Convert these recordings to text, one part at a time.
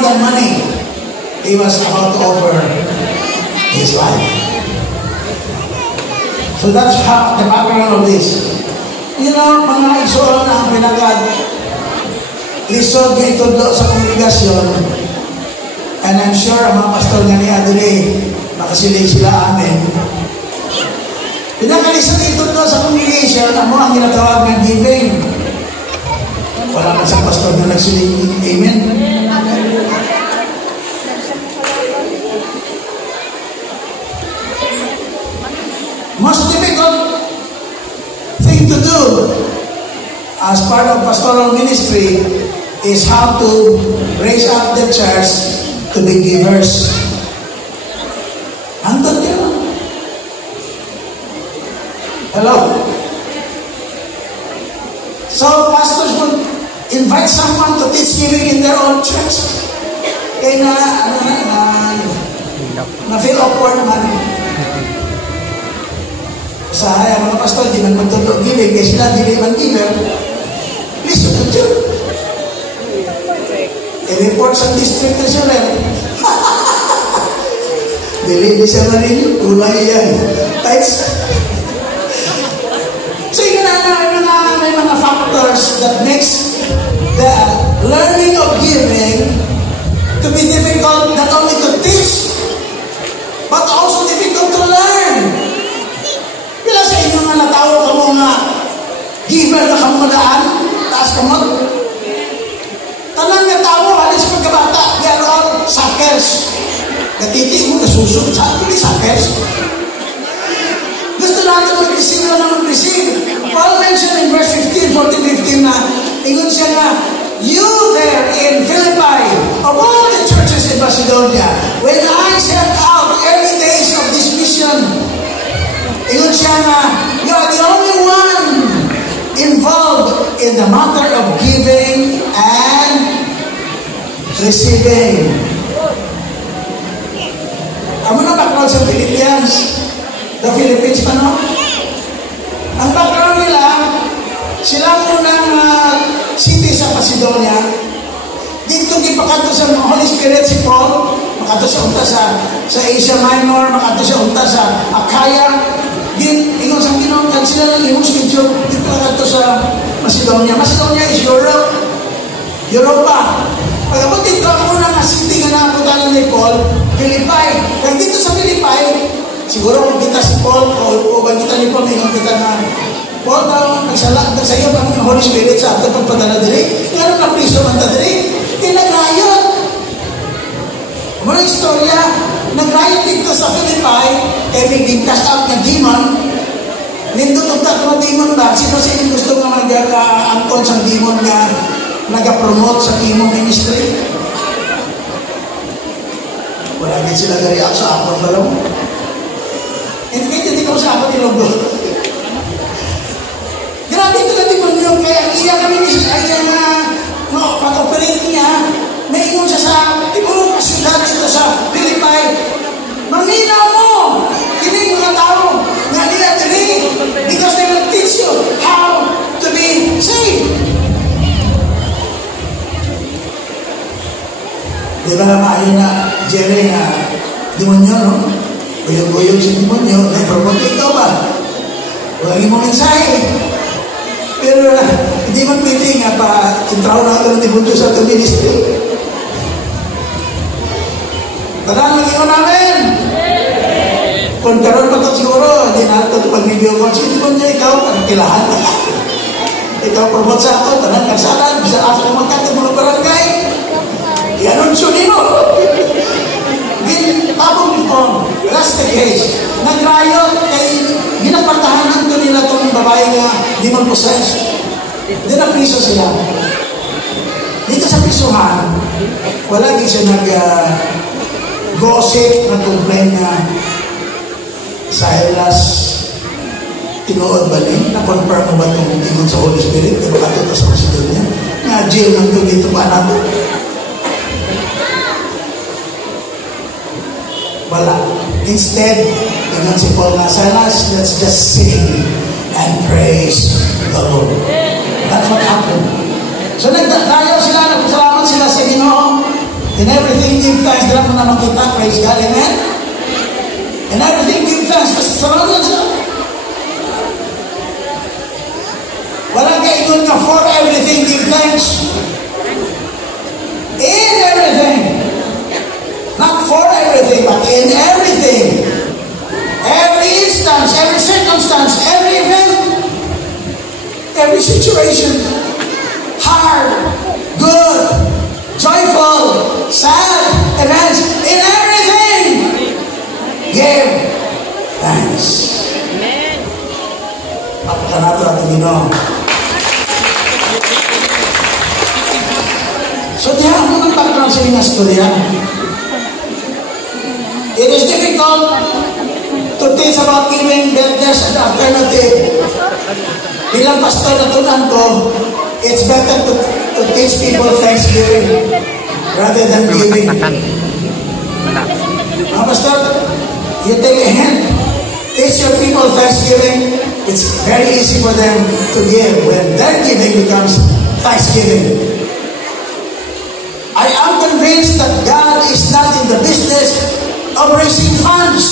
more than money. He was about to offer his life. So that's how the background of this. You know, mga igsoon na ang pinagad lisod nga itudlo sa kongregasyon, and I'm sure ang mga pastor nga niya diri makasilig sila amin. Pinakalisod itudlo sa congregation, amo ang ginatawag ng giving. Wala man sa pastor na nagsilig. Amen. Most difficult thing to do as part of pastoral ministry is how to raise up the church to be givers. Hantod ka. Hello? So pastors would invite someone to teach giving in their own church. Kaya na feel awkward man. Sa mga pastor, di man magtutulog giving, kaya sila di man giver. Please, don't you? I-report sa district treasurer. Dili siya manin, kulay yan. Tights. So, may mga factors that makes the learning of giving to be difficult, not only to teach, but also difficult to learn. Pila sa inyo nga natawo ka mo nga giver na kamunaan, taas ka mo. Tanang nga tao, halis pagkabata, they are all suckers. Natiti mo, nasusod. Saan ko ni suckers? Gusto natin mag-receive na mag-receive. Paul mentioned in verse 15, 14-15 na, ingon siya nga, you there in Philippi, of all the churches in Macedonia, when I set out early days of this mission, ingon siya nga, you are the only one involved in the matter of giving and receiving. Amo na background sa Philippians, the Philippines pa no? Ang background nila, sila munang city sa Macedonia. Dito gipakato sa Holy Spirit si Paul, makato sa unta sa Asia Minor, makato sa unta sa Achaia. Ingon sa Ginoo, sila lang yung schedule dito kato sa Macedonia. Macedonia is Europe. Europa. Pagkabot dito ang unang city nga napuntahan ni Paul, Philippi. Kaya dito sa Philippi, siguro kung kita si Paul o bagita ni Paul, ingon kita na Paul daw, nagsayo pa ng Holy Spirit sa ato pagpadala diri. Ngayon na priso man ta diri. Nagrayot. Mga istorya, nagrayot dito sa Philippi, kaya may cast out na demon. Nindot ang tatlo demon ba? Sino gusto nga mag-angkon sa demon nga nag-promote sa imong ministry? Wala din sila gariak sa akon ba lang? Hindi ko sa akon ilogo. Grabe ito na demon yung kaya iya kami ni Iya na pag-operate niya, may ingon siya sa tibulong kasyudad dito sa Philippi. Maminaw mo! Kining mga tao nga nila diri because they will teach you how to be saved. Di ba maayon na Jerry na demonyo, no? Uyog-uyog si demonyo, na-promote ikaw ba? Huwag mo mensahe. Pero hindi man pwede nga pa intraw na ito ng demonyo sa ito ministry. Tadaan mag-iwan namin. Kung karoon pa ito siguro, hindi na ito pag-video ko. Sige, demonyo ikaw, ang kilahan. Ikaw promote sa ako, tadaan karsalan, bisa ako magkatid mga barangay. I-anunsyo nino. Tapos nito, that's the case. Nagrayot kay ginapatahanan ko nila itong babae nga di mag-possess. Di na-priso sila. Dito sa prisuhan, wala din siya nag-gossip, nag-complain na Silas, tinuod ba niya? Na-confirm mo ba itong tingon sa Holy Spirit? Diba ito sa Macedonia? Na-jail man ito dito ba natin? Wala. Instead, tingnan si Paul na, Silas, let's just sing and praise the Lord. That's what happened. So nagdayo sila, nagpasalamat sila sa Ginoo. In everything, give thanks. Dala mo na makita. Praise God. Amen? In everything, give thanks. Kasasalanan siya. Walang kaigon ka for everything, give thanks. In everything. Not for everything, but in everything. Every instance, every circumstance, every event, every situation, hard, good, joyful, sad events, in everything, give thanks. Napakanato natin Ginoo. So, diha mo ng background sa inyong storya. It is difficult to teach about giving, but there's an alternative. Bilang pastor na tunan ko, it's better to teach people thanksgiving rather than giving. Pastor, you take a hint. Teach your people thanksgiving. It's very easy for them to give when their giving becomes thanksgiving. I am convinced that God is not in the business of raising funds.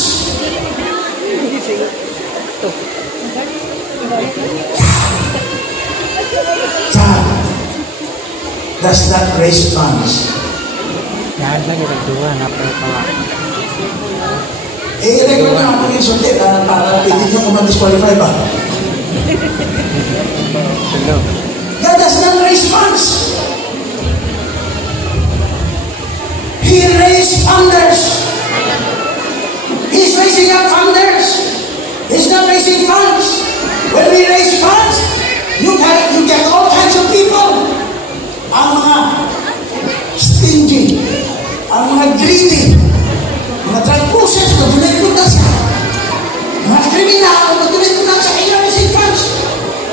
God does not raise funds. I-record na ako yung sunti para pwede nyo kung mag-disqualify ba? God does not raise funds. He raised funders. He's raising up funders. He's not raising funds. When we raise funds, you get all kinds of people. Ang mga stingy, ang mga greedy, mga drug pushers, mag-donate po na siya. Mga criminal, mag-donate po na siya. You're not raising funds.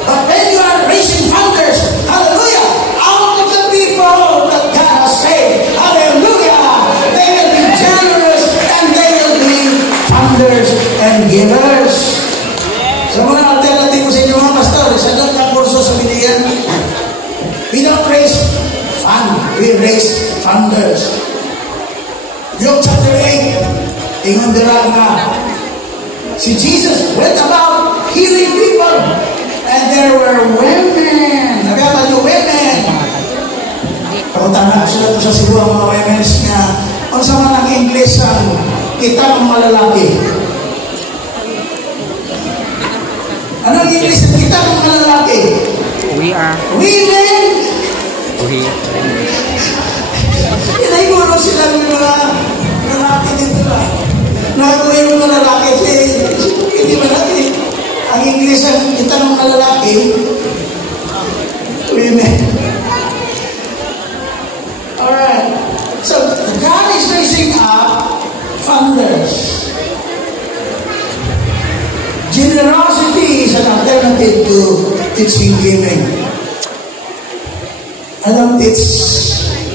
But when you are raising funders, hallelujah, out of the people that God has saved, hallelujah, they will be generous and they will be funders and givers. So muna alternative ko sa inyo mga pastor, sa doon ka kurso sa binigyan. We don't raise fund, we raise funders. Luke chapter 8, ingon dira nga, si Jesus went about healing people and there were women. Nagkata yung women. Pagkutana, sila ito sa Cebu ang mga women nga, kung sa mga English ang kita ng mga lalaki. Anong English ang kita ng mga lalaki? We are women. We Inaiguro sila ng mga lalaki dito na. Nakakuha yung mga lalaki hindi ba natin? Ang English ang kita ng mga lalaki, women. Alright. So, God is raising up funders. Generosity is an alternative to teaching giving. I don't teach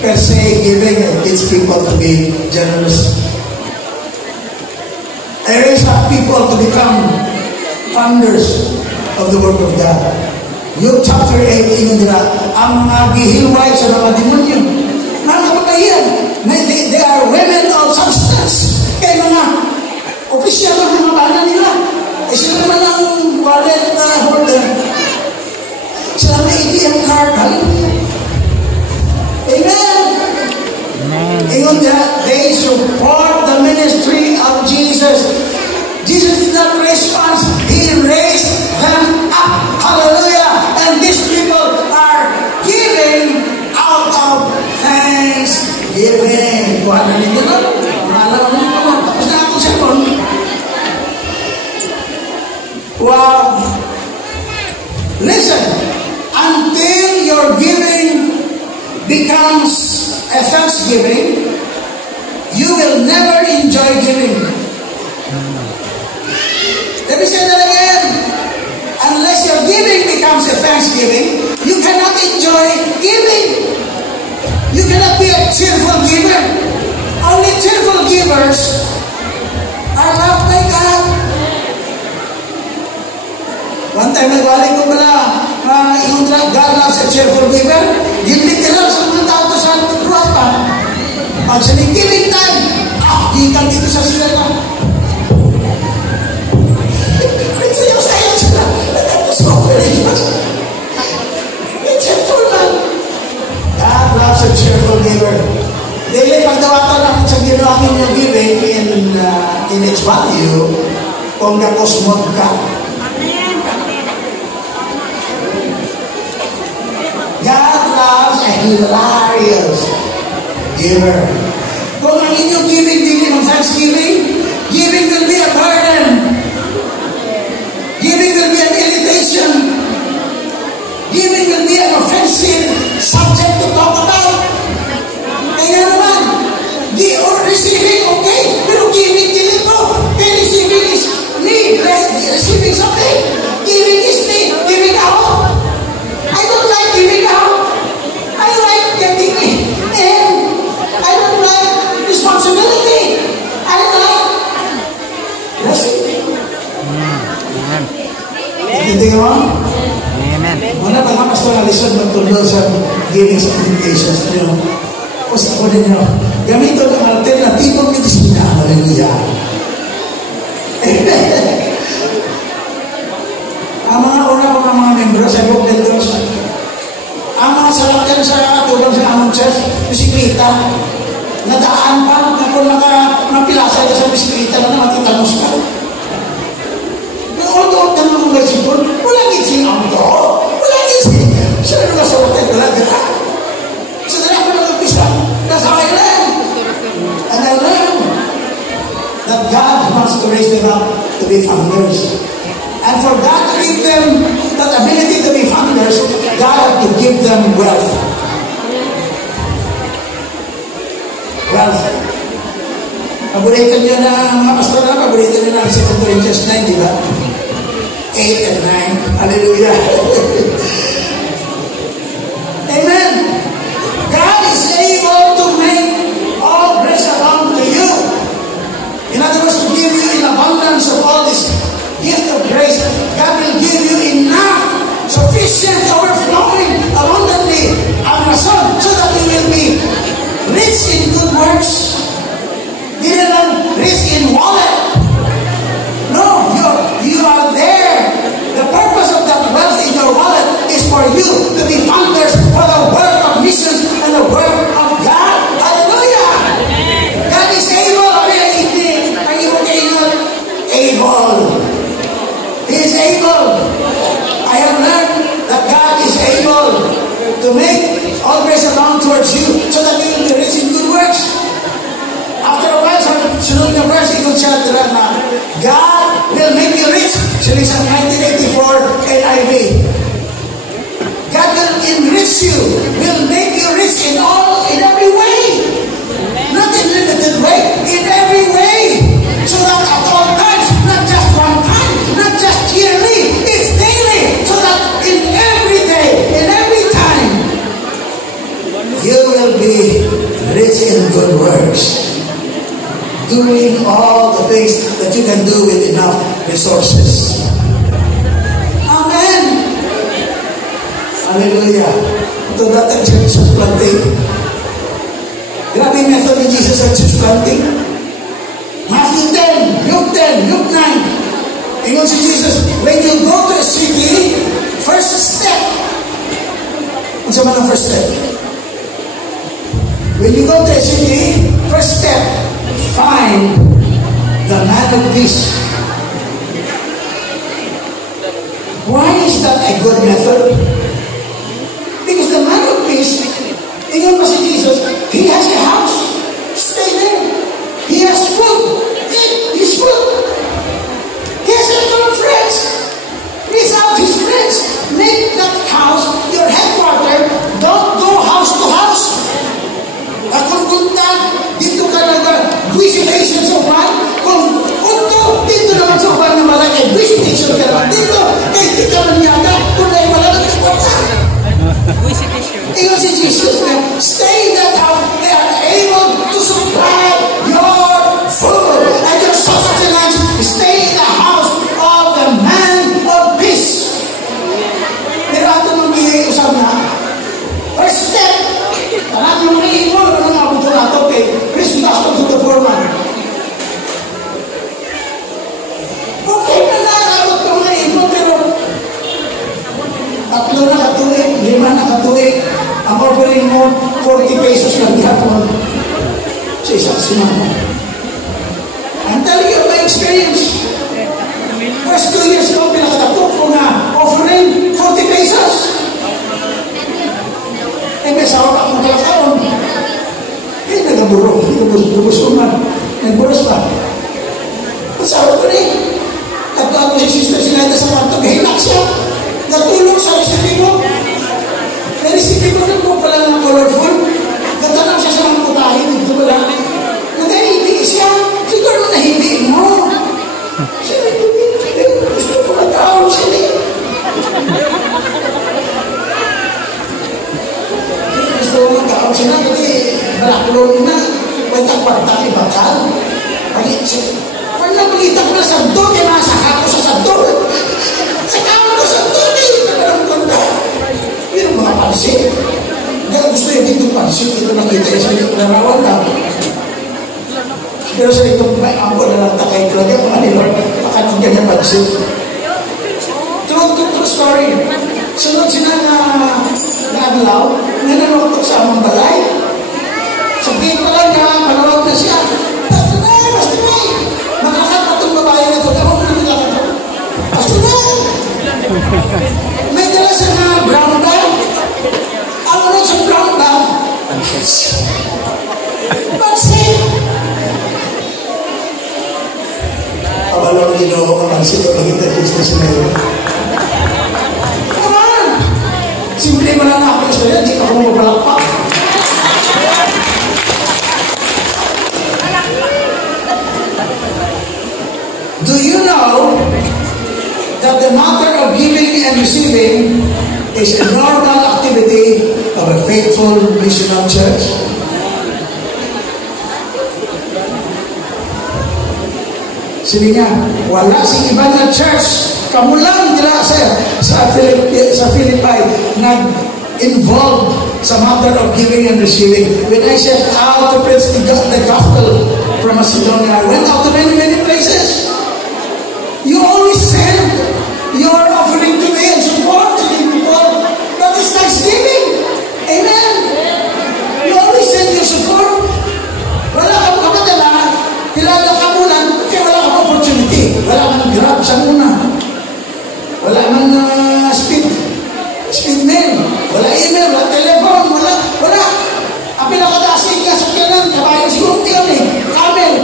per se giving, I teach people to be generous. I raise up people to become funders of the work of God. Luke chapter 8, ang mga gihilway sa mga demonyo, mga kapatayan, they are women of substance. Kaya mga opisyal ng mga bana nila. Sila naman ang wallet holder. Sila may ATM card. Hallelujah. Amen. Ingon that they support the ministry of Jesus. Jesus did not raise funds. He raised them up. Hallelujah. And these people are giving out of thanksgiving. Kuha na ninyo na. Alam mo naman. Tapos na ako siya po. Wow. Listen, until your giving becomes a thanksgiving, you will never enjoy giving. Let me say that again. Unless your giving becomes a thanksgiving, you cannot enjoy giving. You cannot be a cheerful giver. Only cheerful givers are loved by God. One time nagwaling ko pala, yung God loves a cheerful giver. Gilbit nila sa mga tao sa ruas pa. Pag sa giving time, gikan dito sa sila na. Sayo sila. So religious. It's a full man. God loves a cheerful giver. Dili, pagdawatan lang sa ginawa yung giving in its value, kung naposmod ka. God loves a hilarious giver. Kung ang inyong giving din ng thanksgiving, giving will be a burden. Giving will be an irritation. Giving will be an offensive subject to talk about. Kaya naman, receiving, okay, pero giving din ito. Kaya receiving is me, receiving is okay. Giving is me, giving out. I don't like giving out. I like getting in. And I don't like responsibility. I like receiving. Hindi mo? Amen. Mana ba mga pastoralisyon magtulog sa giving sa invitations? Tapos ako din nyo, gamitin ang alternatibong medisina. Hallelujah. Ang mga una ko ng mga membro sa Group Leaders, ang mga salakyan sa tulong sa among church, bisikleta, nadaan pa, na kung napilasa ka sa bisikleta na matitanos ka. Although, tanong mga sipon, walang itsing ang to. Walang itsing. Sila nung nasalakyan, walang gata. So, dala ko nag-upisa. Nasa island. And I learned that God wants to raise them up to be founders. And for God to give them that ability to be founders, God had to give them wealth. Wealth. Paborito nyo na mga pastor na, paborito nyo na 2 Corinthians 9, di ba? 8 and 9. Hallelujah. Amen. God is able to make all grace abound to you. In other words, to give you in abundance of all this gift of grace. God will give you enough, sufficient, overflowing, abundantly, ang rason, so that you will be rich in good works. Hindi lang rich in wallet. No, you are there. The purpose of that wealth in your wallet is for you to be founders for the work of missions and the work of God. Hallelujah! God is able. Are you okay? Able. He is able. I have learned that God is able to make all grace abound towards you so that you will be rich in good works. After a while, sunod na verse, ikot siya na God will make you rich. Siya sa 1984 NIV. God will enrich you, will make you rich in every way. Not in limited way, in every way. So that at all times, not just one time, not just yearly, it's daily. So that in every day, in every time, you will be rich in good works. Doing all the things that you can do with enough resources. Amen. Hallelujah. Ito dati church planting. Grabe yung method ni Jesus sa church planting. Matthew 10, Luke 10, Luke 9. Ingon si Jesus, when you go to a city, first step. Ano sa mga first step? When you go to a city, first step, find the man of peace. Why is that a good method? Because the man of peace, ingon pa si Jesus, he has a house. Stay there. He has food. Eat his food. He has a lot of friends. Reach out his friends. Make that house your headquarters. Don't go house to house. Kung kunta, dito ka visitation sa upan. Kung kunto, dito naman sa upan na malaki. Visitation ka naman dito. Kaya di ka man yata. Kung na yung malaki ka kunta. Ingon si Jesus, stay in that house. offering mo 40 pesos lang yapon sa isang simana. I'm telling you my experience. First 2 years ko, pinakatapok ko na offering 40 pesos. Eh, may sawag akong kalakaon. Eh, nagburos ko man. Nagburos pa. Pasawa ko rin. At ako si Sister Sinada sa kwarto, gahinak siya. Natulog sa recipe ko. Na-recipe ko rin po pala ng colorful. Gatanap siya sa mga putahin. Ito pala. Nagahindi siya. Siguro mo nahindi mo. Sabi ko, gusto ko mag-aawal siya rin. Gusto ko mag-aawal siya na. Kasi balaklon na. Kwarta-kwarta ni bakal. Pag napagita ko na sa do, kaya nasaka ko sa sado. Sakawan ko sa do, nagkaroon ko na. Pero mga pansin. Gusto yung dito pansin. Ito nakita sa larawan na. Pero sa itong may ampo na lang takay talaga. Mga nilo, makanog ganyan pansin. True story. Sunod sila na adlaw, nananotok sa amang balay. Sabihin pa lang na, panawag na siya. Basta na, makakat na itong babae na ito. Ako na nila ko. Basta na! May dala sa mga brown bag. Ang ano sa brown bag? Pansin! Abalong ginoo ang pansin na pag-interviews na sinayo. Come on! Simple mo lang ako sa iyo, di ka ako mapalakpak. Do you know that the matter of giving and receiving is a normal activity of a faithful missional church? Sige nga, wala si iba na church, kamulang dila sa Philippi nag-involved sa matter of giving and receiving. When I set out to preach the gospel from Macedonia, I went out to many places. You always send your offering to me and support to the people. That is thanksgiving. Amen. You always send your support. Wala kang kapadala, kilala ka mulan, kaya wala kang opportunity. Wala kang grab sa muna. Wala kang speed mail. Wala email, wala telephone, wala. Ang pinakataasig ka sa kanan, kabayo siguro yun Camel.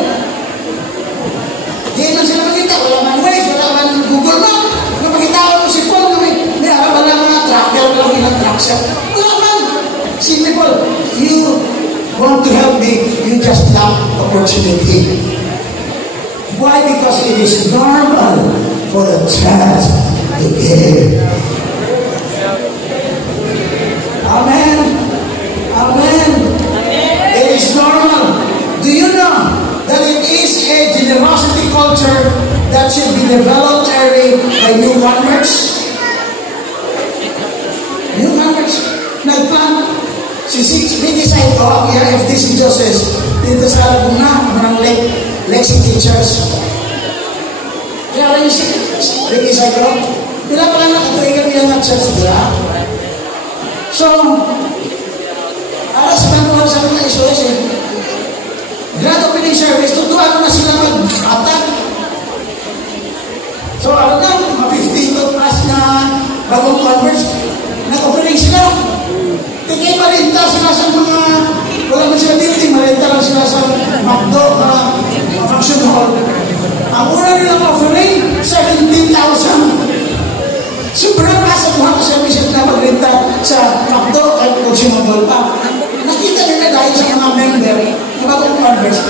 Di na sila makita, wala man Waze, wala man Google Map. Napakitaan mo si Paul na may araw lang mga tracker lang ilang truck siya. Wala man. Simple. You want to help me, you just lack opportunity. Why? Because it is normal for the church to give. Amen. Amen. It is normal. Do you know that it is a generosity culture that should be developed early by new converts? New converts. Nagplan. Decide ko, FDC Joseph, dito sa Laguna, ng Lake City Church. Kaya rin si decide ko, pila pala nakatuigan niya ng church nila. So, alas ba sa mga SOS Grand opening service, tutuan na sila mag-attack. So, ano na, mga 15 plus na bagong converts, nag-opening sila. Tingay marinta sila sa mga, wala man sila building, marinta lang sila sa McDo, function hall. Ang una nilang offering, 17,000. Sobrang asa buha ko sa mission na magrenta sa McDo at function hall pa. Nakita nila dahil sa mga member, na bagong converts,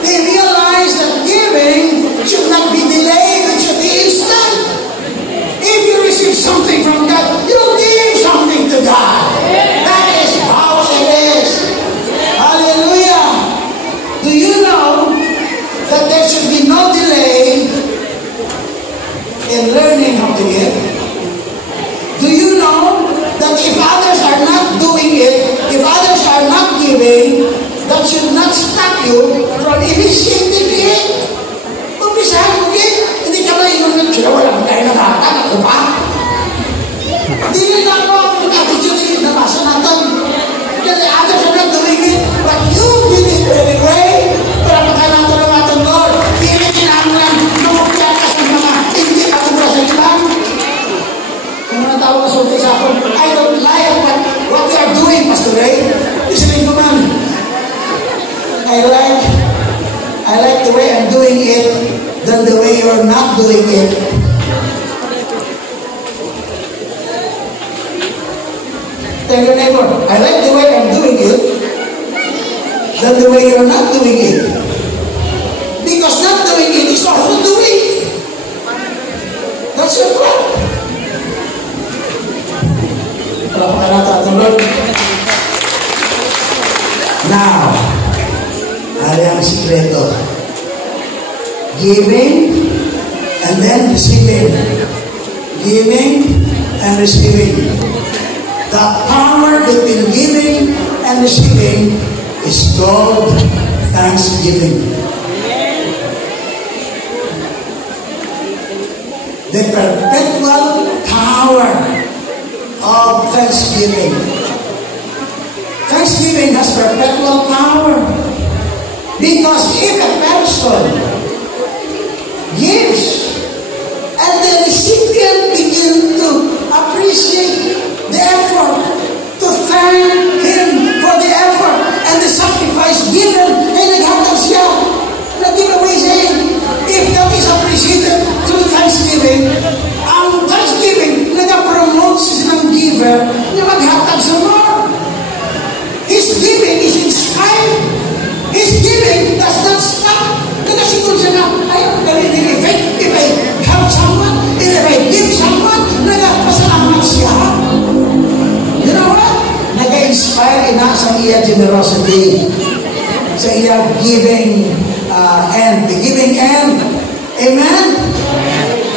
they realize that giving should not be delayed, it should be instant. If you receive something from God, you give something to God. That is how it is. Hallelujah. Do you know that there should be no delay in learning how to give? Do you know that if others are not doing it, if others are not giving, that should not stop you from initiating it? Umpisahan mo hindi ka ba yun sila wala tayo nakakata, ako pa? Hindi na ako you're not doing it. Tell your neighbor, I like the way I'm doing it than the way you're not doing it. Because not doing it is also doing. That's your problem. Palapakan natin ang Lord. Now, ano ang sikreto? Giving and then receiving. Giving and receiving. The power between giving and receiving is called thanksgiving. The perpetual power of thanksgiving. Thanksgiving has perpetual power. Because if a person gives and the recipient begins to appreciate the effort, to thank him for the effort and the sacrifice given, ay naghatag siya. Nag-give away siya. If that is appreciated through thanksgiving, ang thanksgiving nag-promote siya ng giver na maghatag sa more. His giving is inspired. His giving does not stop. Nagasigol siya na, ayaw gawin if I help someone, if I give someone, nagpasalamat siya. You know what? Nag-inspire ina sa iya generosity, sa iya giving end, the giving end. Amen?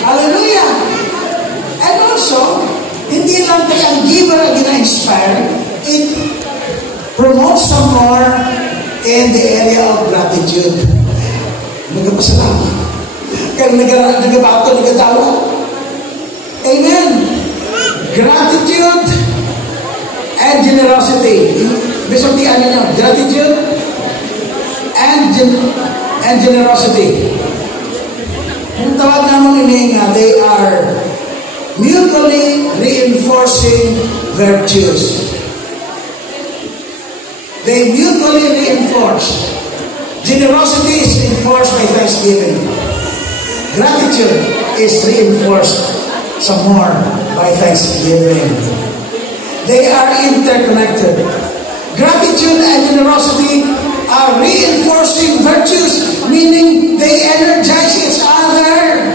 Hallelujah! And also, hindi lang tayo ang giver ang gina-inspire, it promotes some more in the area of gratitude. Nagpasalamat. Kaya nagabato, nagatawa. Amen? Gratitude and generosity. Besok di ano nyo, gratitude and generosity. Yung tawag naman ini nga, they are mutually reinforcing virtues. They mutually reinforce. Generosity is reinforced by thanksgiving. Gratitude is reinforced some more by thanksgiving. They are interconnected. Gratitude and generosity are reinforcing virtues, meaning they energize each other.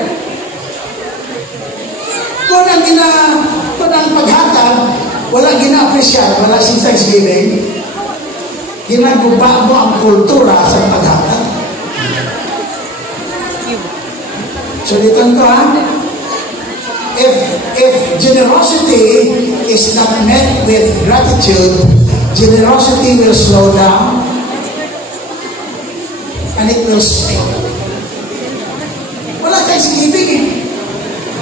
Kung ang paghatag, walang gina-appreciate, wala si thanksgiving, ginagawa mo ang kultura sa paghatag. So dito ko if generosity is not met with gratitude, generosity will slow down and it will speak. Wala thanksgiving.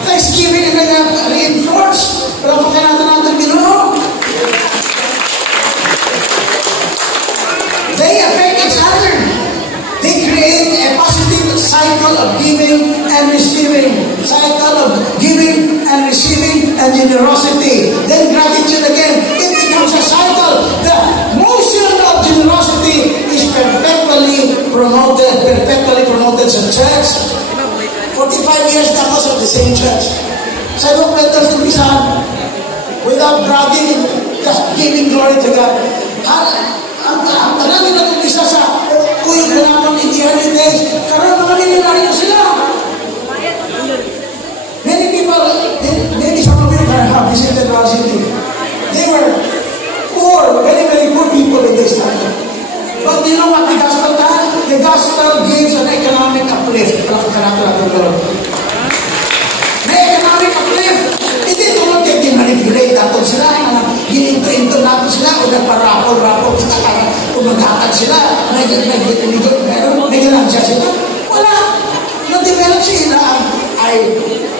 Thanksgiving na nag-reinforce. Pero pagkanatan natin binuno. They affect each other. They create a positive cycle of giving and receiving. Cycle of giving and receiving and generosity. Then gratitude again. It becomes a cycle. The motion of generosity is perpetually promoted sa church. 45 years na ako sa the same church. Sa ibang kwento sa umpisahan, without bragging, just giving glory to God. Ang tanangin na umpisa sa kuyong ganapan in the early days, karoon mga milyonaryo sila. Many people, maybe some of you have visited our city. They were poor, very, very poor people in this time. But you know what the gospel does? The gospel gives an economic uplift. May economic uplift. Hindi ito lang manipulate natin sila. Gininto-into natin sila o nagparapol-rapol kita para kung maghatag sila. May ganansya sila. Wala. Na-develop sila ang I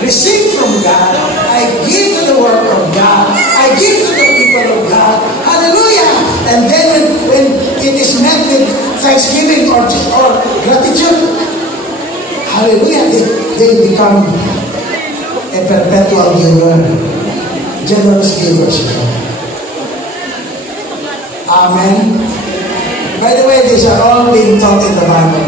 receive from God. I give to the work of God. I give to the people of God. Hallelujah. And then when it is met with thanksgiving or gratitude, hallelujah, they become a perpetual giver, generous givers. Amen. By the way, these are all being taught in the Bible.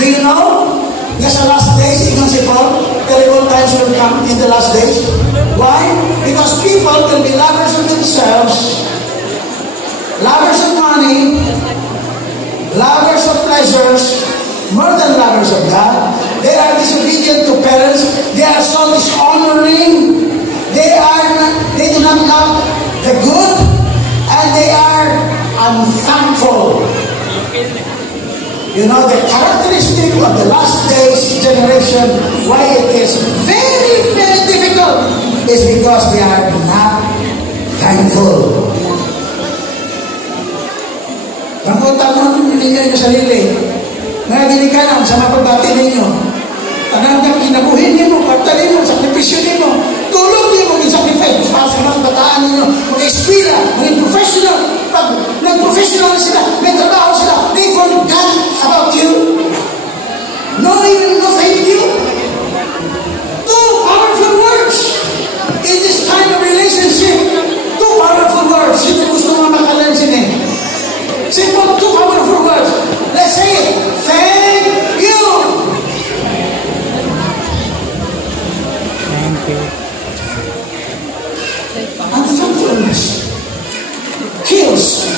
Do you know? Because the last days, ingat si Paul, terrible times will come in the last days. Why? Because people will be lovers of themselves, lovers of money, lovers of pleasures, more than lovers of God. They are disobedient to parents. They are so dishonoring. They do not love the good, and they are unthankful. You know, the characteristic of the last days generation, why it is very, very difficult, is because they are not thankful. Tanong ninyo yung sarili, nga ginikanan sa mga pagbati ninyo, tanang kang kinabuhin ninyo, pagtalin mo, sakripisyo ninyo, tulog ninyo, mag-sacrifice, para sa mga bataan ninyo, mag-espira, maging professional. Pag nag-professional sila, may trabaho sila, they forgot about you. No thank you. Two powerful words in this kind of relationship. Two powerful words. Yun yung gusto mga makalansin eh. Simple, two powerful words. Let's say it. Thank you. Thank you. Unthankfulness kills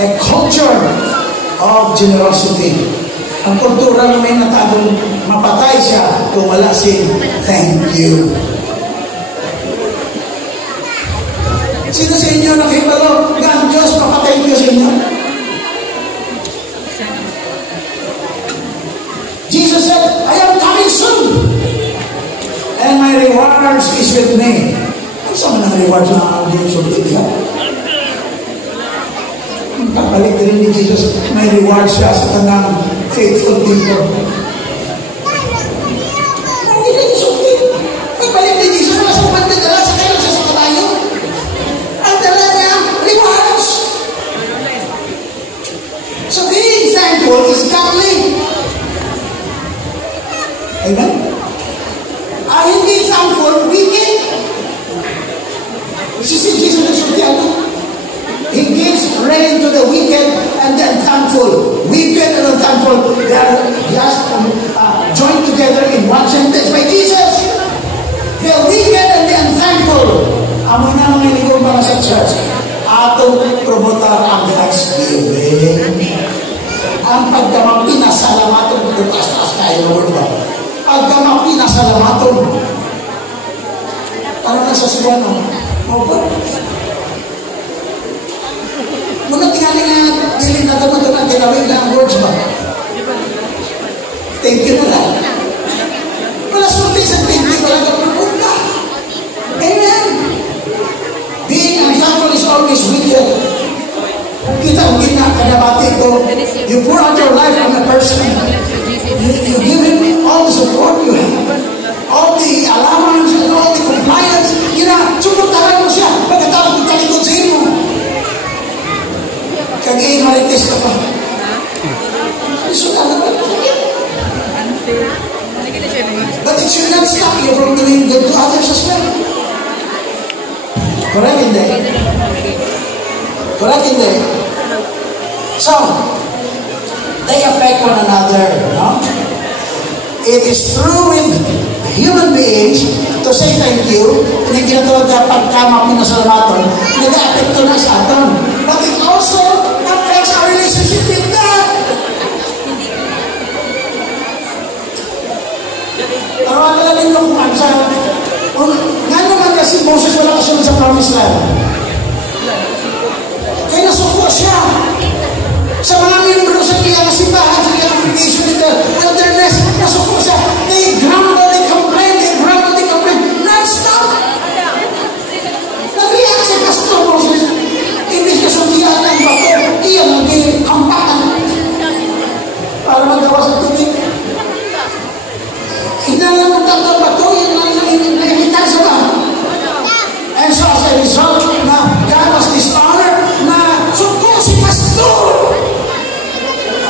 a culture of generosity. Ang kultura na may natagong mapatay siya kung wala si thank you. Sino sa inyo nakipalo nga ang Diyos mapatay ko sa inyo? Jesus said, I am coming soon and my rewards is with me. Ano sa mga rewards na ang Diyos sa pagbalik din ni Jesus, may reward siya sa tanang faithful people. Hindi rin isulti. Pagbalik ni Jesus, wala sa pagdadala sa kailan siya sa kabayo. Ang dala niya, rewards. So being thankful is godly. Amen? Hindi thankful, wicked. Si Jesus nagsulti ano? He gives rain to the wicked and the unthankful. Wicked and unthankful, they are just joined together in one sentence by Jesus. The wicked and the unthankful. Amo na mga iligong mga sa church. Atong promotar ang thanksgiving. Ang pagkamapinasalamaton, taas-taas tayo, Lord ba? Pagkamapinasalamaton. Ano na sa Subano? O ba? Muna tingali nga, dili na ito na ginawin na ang words ba? Thank you na lang. Wala sulti sa thank you, wala ka pupunta. Amen. Being unthankful is always wicked. Kita ang kinakadabati ko. You pour out your life on a person. You give him all the support you have. All the allowance and all the compliance. Sumuntahan mo siya. Pagkatapos ng talikod sa imo. Kag-i marites ka pa. But it should not stop you from doing good to others as well. Correct, hindi? Correct, hindi? So, they affect one another, no? It is true with human beings to say thank you, na ginatawag na pagkama pinasalamaton, nag-apekto na sa aton. But it also affects our relationship with God. Tawagan lang ninyo kung ano sa... Nga naman kasi Moses wala kasunod sa promised land. Kaya nasuko siya. Sa mga membro sa iyang simbahan, sa iyang congregation in the wilderness, nasuko siya. They grumble, they complain, non-stop. Nag-react sa pastor Moses. Imbis na sundihan ng bato, iyang nag-hampakan para magawa sa tubig. Inalang ang tatang bato, yung nakikita sa ba? And so as a result, na God was dishonored, na suko si pastor.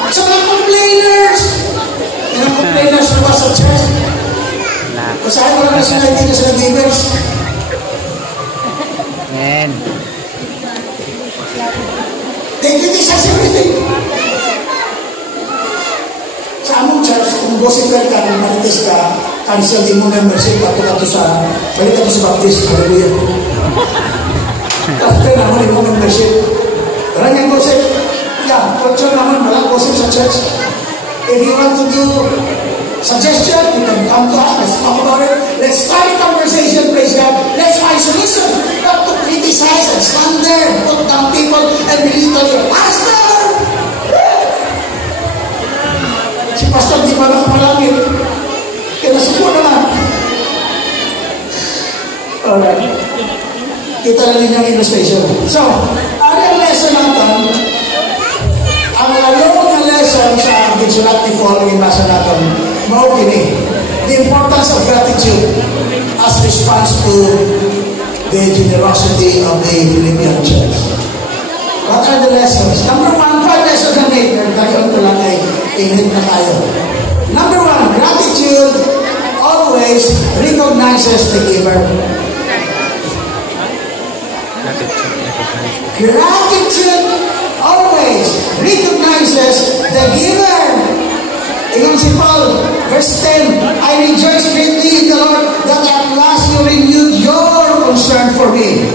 Sa mga complainers. Yung complainers na ba sa church? Kasahin mo lang na sila, hindi na sila givers. Amen. They criticize everything. Sa among church, kung gossiper ka, kung marites ka, cancel din mo membership, balik ka to sa Baptist. Hallelujah. After naman yung membership. Maraming gossip. Yeah, culture naman, walang gossip sa church. If you want to do suggestion, you can come to us. Let's talk about it. Let's start a conversation, praise God. Let's find solution. Not to criticize and slander, put down people, and belittle your pastor. Si pastor di ba nakamalangit? Kaya nasuko naman. Alright. Kita na rin yung illustration. So, ano yung lesson natin? Ang lalong na lesson sa Gitsulat ni Paul, yung basa natin, maukini. The importance of gratitude as response to the generosity of the Philippian church. What are the lessons? Number 1, 5 lessons na may. Dayon ko lang ay init na tayo. Number 1, gratitude always recognizes the giver. Gratitude always recognizes the giver. Ingon si Paul, verse 10, I rejoice greatly in the Lord that at last you renewed your concern for me.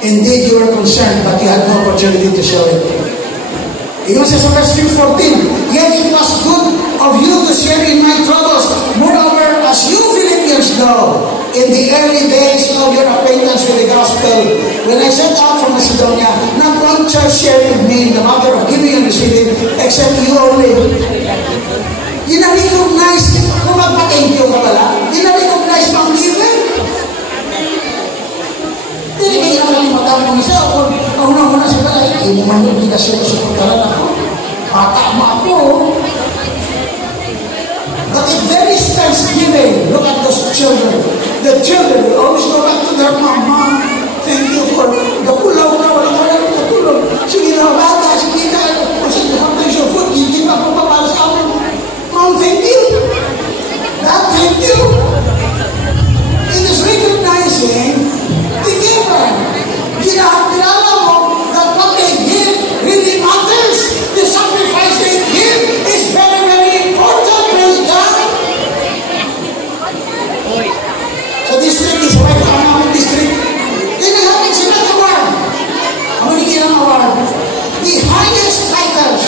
Indeed, you were concerned, but you had no opportunity to show it. Ingon siya sa verse 14, yet it was good of you to share in my troubles. Moreover, as you Philippians know, in the early days of your acquaintance with the gospel, when I set out from Macedonia, not one church shared with me in the matter of giving and receiving, except you only. You na-recognize, kung magpa-thank you ka pala, you na-recognize pang giving. Hindi kayo nakalimutan mo isa, o una-una siya pala, hindi naman yung bidasyon ko supportalan ako. Bata mo ako. But if there is thanksgiving, look at those children. The children will always go back to their mom. Thank you for the pulaw na wala ka lang natulog. Sige na bata, sige na, kasi the food, hindi pa po para sa amin. Mom, thank you. Dad, thank you. It is recognizing the giver. Kilala mo that what they give really matters. The sacrifice they give is very, very important. Praise God. So district is right now namin district. Kinahamin sila ng award. Ang manigin ang award. The highest titles.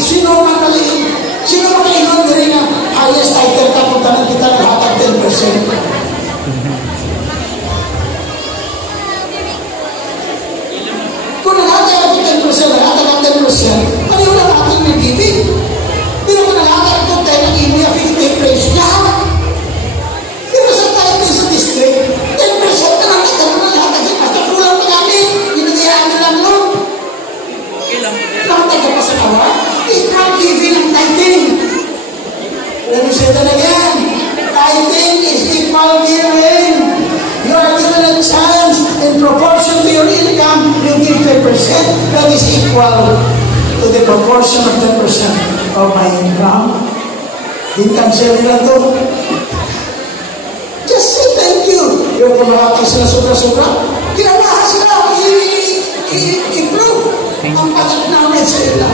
Sino makalingon din na highest title kapuntanan kita lahat ang 10%. Kung lahat ang 10%, lahat ang 10%, pareho lang ating nagibig. Pero kung lahat ang 10%, ang imo yung 50, praise God. Pero sa tayo din sa district, 10% na lang kita mo na lahat. Kasi basta kulang na namin, ginagayaan na lang nun. Nakatay ka pa sa kawa, equal giving ang tithing. Let me say that again. Tithing is equal giving. You are given a chance in proportion to your income, you give 10%. That is equal to the proportion of 10% of my income. Income share nila to. Just say thank you. Yung kumakakas sila sobra-sobra, kinalahan sila i-improve ang pag-acknowledge sa ila.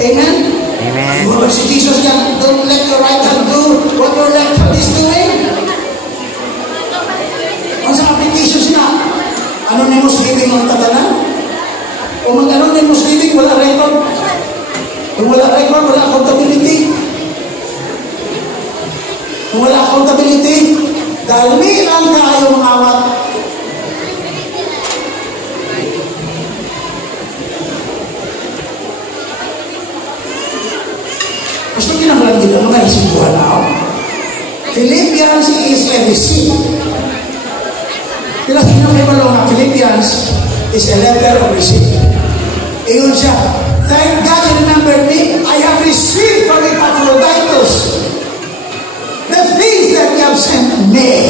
Amen? Amen. Diba si Jesus yan, don't let your right hand do what your left hand is doing. Ang sa application sila, anonymous giving ang tatanan. Kung mag-anonymous giving, wala record. Kung wala record, wala accountability. Kung wala accountability, dali lang kayo mangawat. Gusto kinahanglan dito mga isimbuhan na Philippians is a receipt. Kaya kinahanglan nga Philippians is a letter of receipt. Iyon siya, thank God you remembered me. I have received from Epaphroditus the things that you have sent me.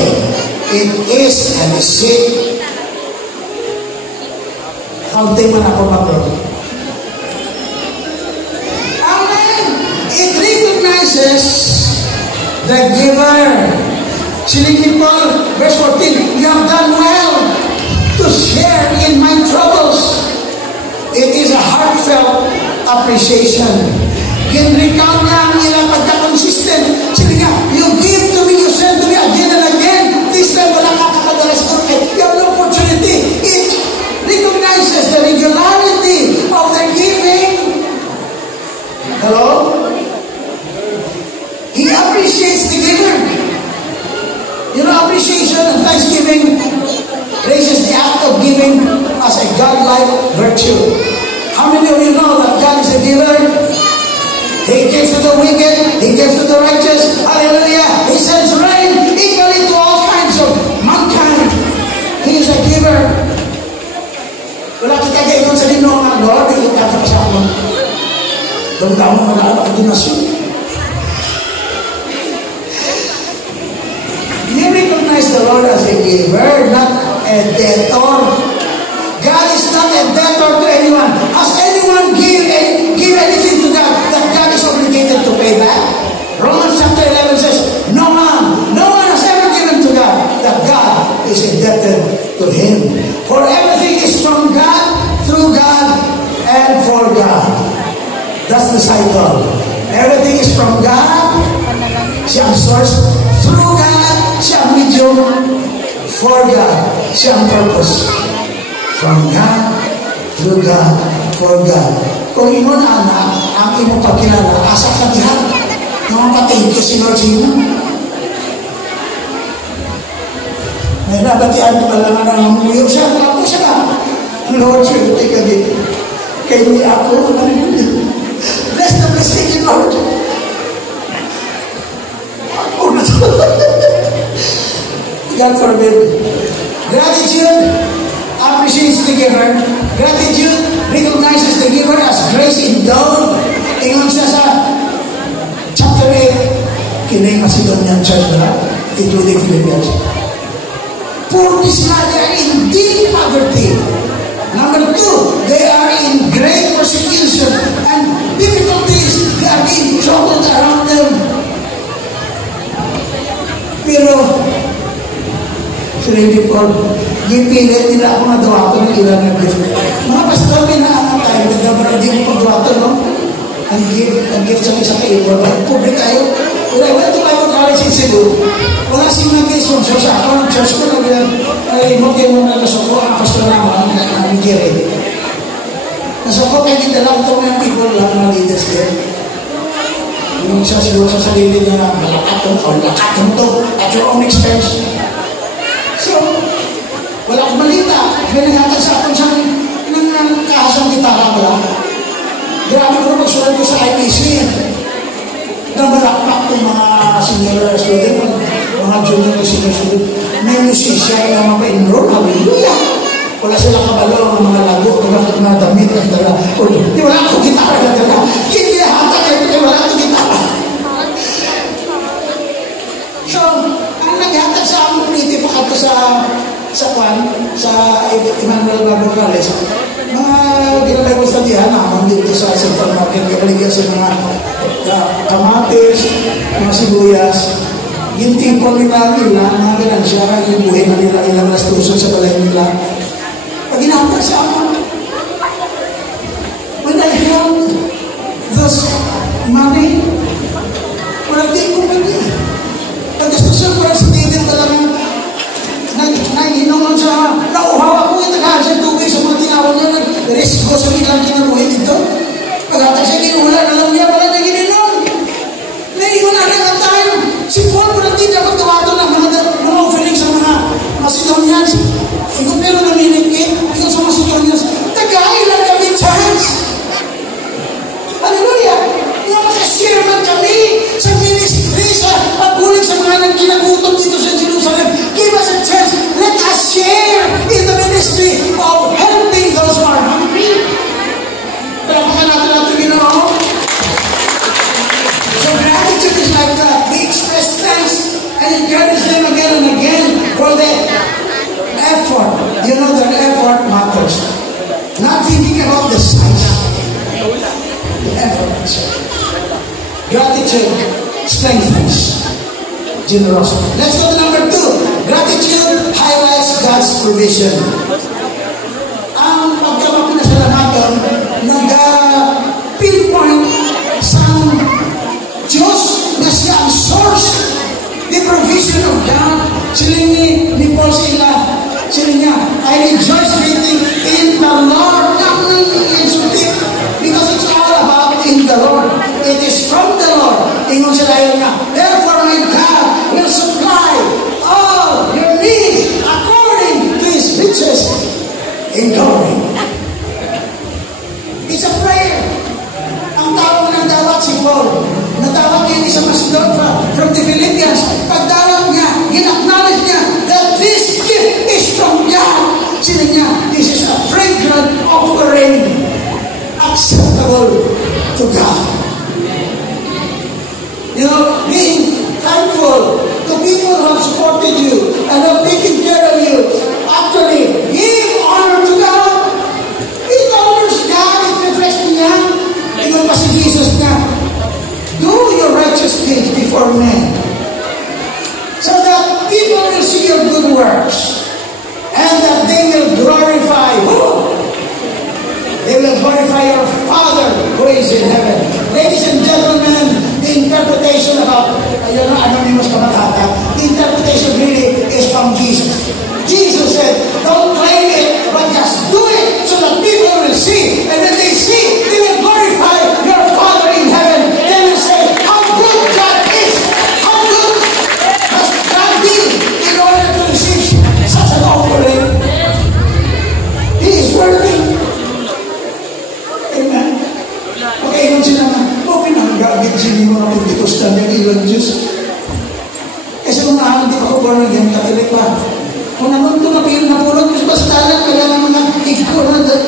It is a receipt. Counting man ako mag-roll. It recognizes the giver. Siling Paul, verse 14, you have done well to share in my troubles. It is a heartfelt appreciation. Ginrecount niya ang ilang pagka-consistent. Sabi niya, you give to me, you send to me again and again. This time, wala ka kakadalas doon. You have no opportunity. It recognizes the regularity of their giving. Hello? He appreciates the giver. You know, appreciation and thanksgiving raises the act of giving as a godlike virtue. How many of you know that God is a giver? He gives to the wicked, He gives to the righteous. Hallelujah. He sends rain equally to all kinds of mankind. He is a giver. Wala kita gayong sa linong ng Lord, hindi kita kasama. Damdaman mo na anak ko donasyon. You recognize the Lord as a giver, not a debtor. God is not a debtor to anyone. Has anyone give anything to God that God is obligated to pay back? Romans chapter 11 says, no one has ever given to God that God is indebted to Him. For everything is from God, through God, and for God. That's the cycle. Everything is from God. Siya ang source. Through God, siya ang medium. For God, siya ang purpose. From God, through God, for God. Kung imo na anak, ang imo pagkilala, asa ka dihan. Naman pa-thank you si Lord Sino. May nabatian ko pala nga ng muyo siya. Ako siya ka. Lord, sure, take a gift. Kaya ni ako, bless the blessing, Lord. God forbid. Gratitude appreciates the giver. Gratitude recognizes the giver as grace endowed. Ingon siya sa chapter 8, kining Macedonian church na, including Philippians. For this they are in deep poverty. Number 2, they are in great persecution and difficulties. They are being troubled around them. Pero, sarili ko, gipilit nila ako na dawato ng ilan na gift. Mga pastor, pinaanan tayo, nagdabarang di mo pag-dawato, no? Ang gift sa isa kayo, public tayo. When I went to Bible College in Cebu, wala siyang nag-sponsor sa ako ng church ko, nag-remote kayo mong nagasuko, ang pastor naman, ang Giri. Nasuko kayo, dala ko ng people lang, mga leaders there. Yung isa siguro sa sarili niya, malakatong to, at your own expense. So, wala akong balita. Ganagatan sa akong siyang kahasang gitara mo lang. Grabe ko magsulat ko sa IPC. Nabalakpak ng mga senior student, mga junior to senior student. May musician na mapa-enroll. Hallelujah! Wala silang kabalo ng mga lago, mga damit na dala. Di wala akong gitara na dala. Hindi hatak kayo, wala akong gitara. So, ang naghatag sa among community pa ato sa Emmanuel Bible College, mga ginagay ko sa diyan naman dito sa Central Market, kabaligyan sa mga kamatis, mga sibuyas, yung tipo nila, mga ganansya, yung buhay na nila, ilang lastuson sa balay nila. Pag ginatag sa amon, when I held those money, walang di ko pwede. Pag-gustusan ko lang sa tibig talagang nag-inuman siya, nauhawa ko yung tagahan siya tubig sa mga tinawag niya, nag-risk ko sa bilang kinabuhay dito. Pag-atag siya kinulan, alam niya pala na gininom. Naiwan na lang ang time. Si Paul ko natin dapat gawato ng mga offering sa mga Macedonians. Ikaw pero naminikit, ikaw sa Macedonians, tagailan kami chance. Hallelujah! Nga makashare man kami sa ministry, sa pagbulig sa mga nagkinagutom dito sa Jerusalem. Give us a chance. Let us share in the ministry of helping those who are hungry. Palapakan natin ginawa. So gratitude is like that. We express thanks and encourage them again and again for the effort. You know that effort matters. Not thinking about the size. The effort. Gratitude strengthens generosity. Let's go to number 2. Gratitude highlights God's provision. Ang pagkamapinasalamatan, creation of God. Siling ni Paul siling niya, I rejoice greatly in the Lord. Because it's all about in the Lord. It is from the Lord. Ingon sila yun nga. Therefore, my God will supply all your needs according to His riches in glory. It's a prayer. Ang tawag ng dawat si Paul. Natawag niya isang Macedon from the Philippians. Pagdawag niya, in-acknowledge niya that this gift is from God. Sila niya, this is a fragrant offering acceptable to God. You know, being thankful to people who have supported you and have taken care of you. Actually, give honor to God. It honors God. It reflects niya. Ingon pa si Jesus na, do your righteous deeds before men, so that people will see your good works, and that they will glorify who? They will glorify your Father who is in heaven. Ladies and gentlemen, the interpretation about, anonymous kamakata, the interpretation really is from Jesus. Jesus said, don't claim it, but just do it so that people will see. And when they see, they will glorify your Father in heaven. They will say, how good God is. How good has God been in order to receive such an offering. He is worthy. Amen. Okay, kung sila na, pinanggagit sila mga Pentecostal yung ilang Diyos. Kasi mga hindi pa ko born again, Catholic pa. Kung naman ito napulot ko sa bastalan, kaya ng mga ignorant at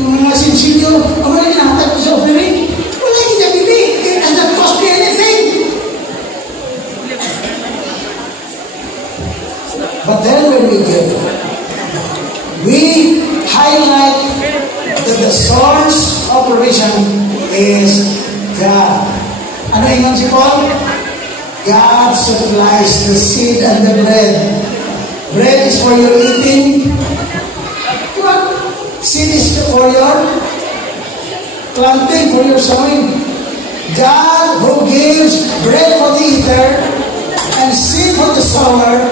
yung mga sinsilyo, ang mga ginatag ko sa offering, wala yung nabili. It does not cost me anything. But then when we give, we highlight that the source operation is God. Ano ingon si Paul? God supplies the seed and the bread. Bread is for your eating. Seed is for your planting, for your sowing. God who gives bread for the eater and seed for the sower,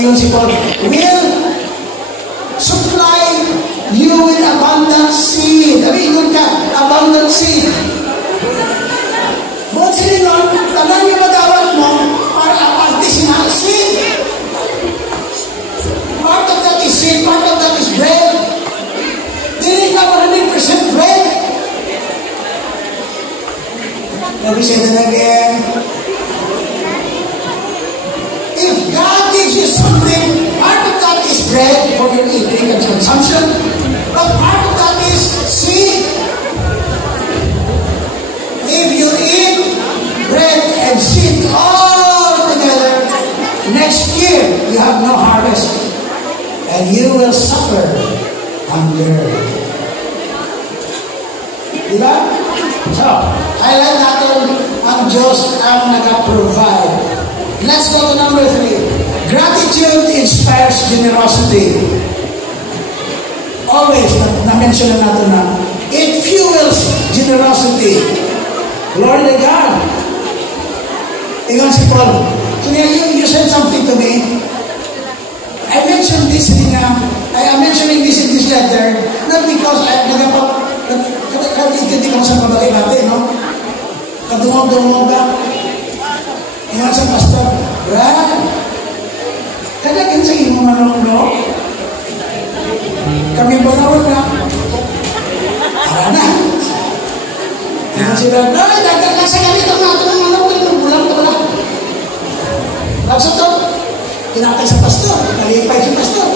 ingon si Paul, will supply you with abundant seed. Sabi, ingon ka, abundant seed. Buat sila nun, talang yung madawat mo para aparte sinang seed. Part of that is seed, part of that is bread. Dili ka 100% bread. Let me say that again. If God gives you something, part of that is bread for your eating and consumption, but part of that is seed. If you eat bread and seed all together, next year you have no harvest and you will suffer hunger. Diba? So, highlight natin ang Diyos ang nag-provide. Let's go to number 3. Gratitude inspires generosity. Always, na-mention na natin na, it fuels generosity. Glory to God. Ingon si Paul, so you said something to me. I mentioned this I'm mentioning this in this letter, not because hindi ko sa pabalik-balik, no? Kadungog-dungog ka. Ingon sa pastor, Brad, kadagin sa imo manong, no? Kami balawag na. Para na. Ingon si Brad, no, dagat lang sa ganito na. Ito ng manong, ito bulang ito na. Baksa to, kinakay sa pastor, nalipay si pastor.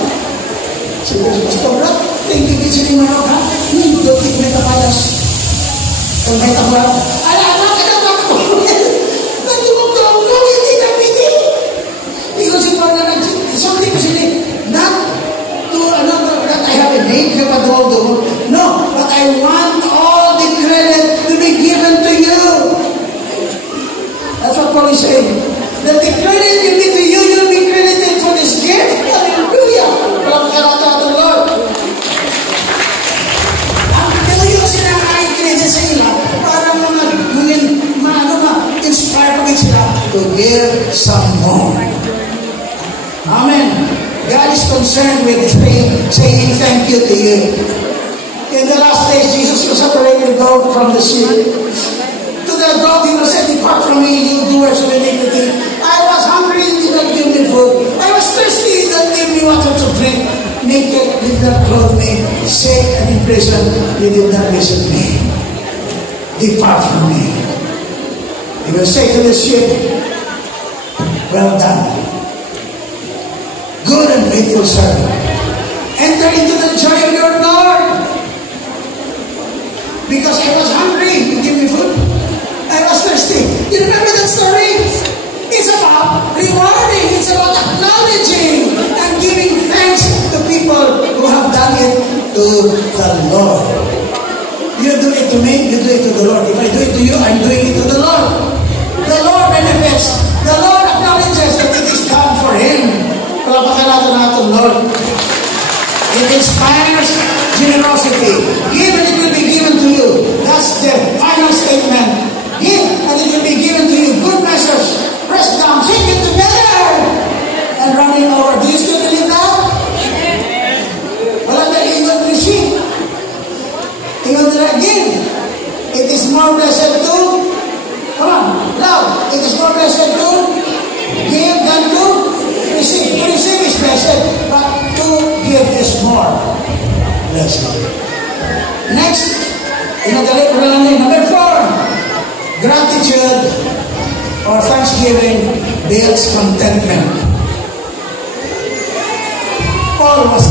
Sabi si pastor, Brad, thank you, kasi ni manong, ha? Hindi, may kapalas. Kung may takwag, ala, no, but I want all the credit to be given to you. That's what Paul is saying. That the credit will be to you, you'll be credited for this gift. Hallelujah. Pagkarata to Lord. Ang kaya sila ay credit sa ila para inspire pa sila to give some more. Amen. God is concerned with saying thank you to you. In the last days, Jesus will separate the goat from the sheep. To the goat, he will say, depart from me, you doers of iniquity. I was hungry, you did not give me food. I was thirsty, you did not give me water to drink. Naked, you did not clothe me. Sick and in prison, you did not visit me. Depart from me. He will say to the sheep, well done, good and faithful servant. Enter into the joy of your Lord. Because I was hungry, you give me food. I was thirsty. You remember that story? It's about rewarding. It's about acknowledging and giving thanks to people who have done it to the Lord. You do it to me, you do it to the Lord. If I do it to you, I'm doing it to the Lord. The Lord benefits. The Lord acknowledges that it is done for Him. Palapakan natin, Lord. It inspires generosity. Give and it will be given to you. That's the final statement. Give and it will be given to you. Good measures. Press down. Shake it together. And running over. Do you still believe that? Well, then you will receive. Even that give. It is more blessed to, come on, loud. It is more blessed to give than to receive. To receive is blessed, but to give is more blessed. Next, number 4, gratitude or thanksgiving builds contentment. Paul was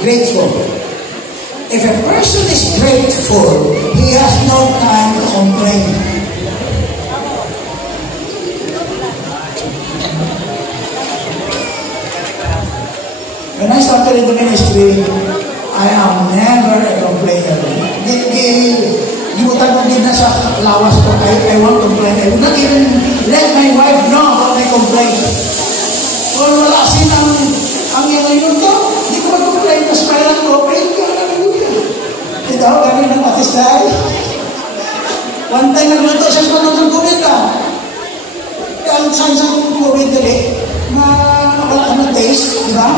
grateful. If a person is grateful, he has no time to complain. When I started in the ministry, I am never a complainer. Gibutan ko din na sa lawas ko, I won't complain. I will not even let my wife know about my complaint. Kung wala sin ang yun to, hindi ko mag-complain. Tapos kailan ko, praise God, hallelujah. Ito, ganun ang atis dahil. One time nagluto siya sa panong COVID ka. Ang saan sa COVID dali, na wala ka ng taste, di ba?